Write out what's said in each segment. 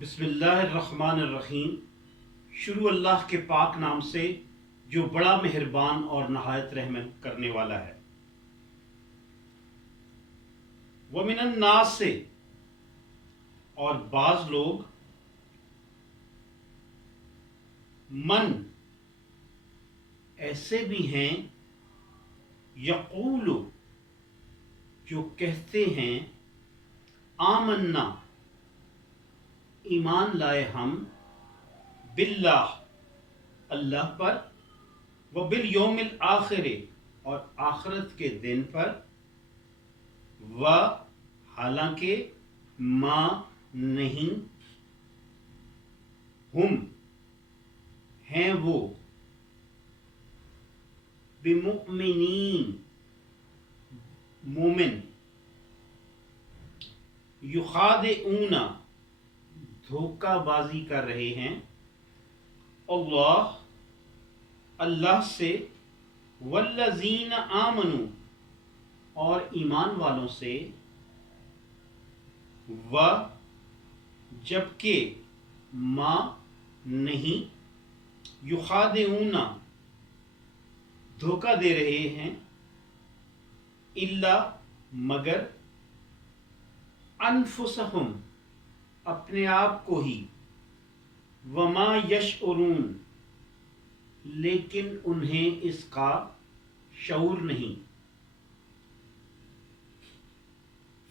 بسم اللہ الرحمن الرحیم۔ شروع اللہ کے پاک نام سے جو بڑا مہربان اور نہایت رحم کرنے والا ہے۔ وَمِنَ النَّاسِ سے اور بعض لوگ من ایسے بھی ہیں یقول جو کہتے ہیں آمنا ایمان لائے ہم باللہ اللہ پر وبالیوم الآخر اور آخرت کے دن پر و حالانکہ ما نہیں ہم ہیں وہ بمؤمنین مومن یخادعون دھوکہ بازی کر رہے ہیں اللہ سے والذین آمنوا اور ایمان والوں سے و جبکہ ما نہیں یخادعون دھوکہ دے رہے ہیں الا مگر انفسہم اپنے آپ کو ہی وما یشعرون لیکن انہیں اس کا شعور نہیں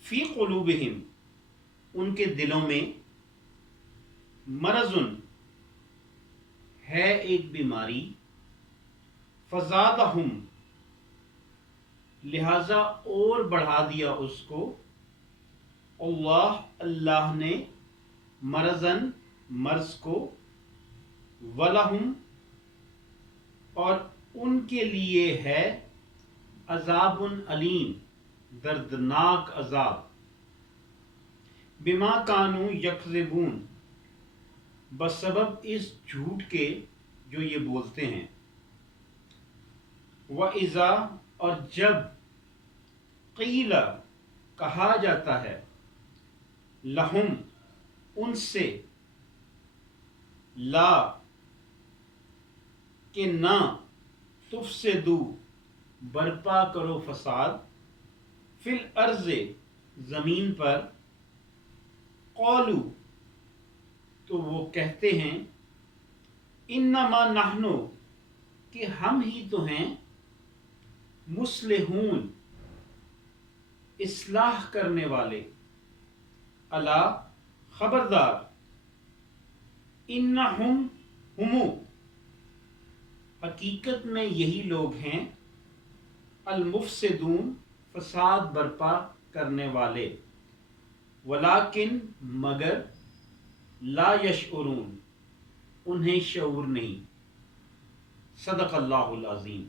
فی قلوبہم ان کے دلوں میں مرض ہے ایک بیماری فزادہم لہذا اور بڑھا دیا اس کو اللہ نے مرضن مرض کو ولہم اور ان کے لیے ہے عذاب علیم دردناک عذاب بما کانوا یکذبون بسبب اس جھوٹ کے جو یہ بولتے ہیں وَإِذَا اور جب قیل کہا جاتا ہے لہم ان سے لا کہ نہ تفسدو برپا کرو فساد فی الارض زمین پر قالو تو وہ کہتے ہیں انما نحنو کہ ہم ہی تو ہیں مصلحون اصلاح کرنے والے الا خبردار انہم ہمو حقیقت میں یہی لوگ ہیں المفسدون فساد برپا کرنے والے ولیکن مگر لا یشعرون انہیں شعور نہیں۔ صدق اللہ العظیم۔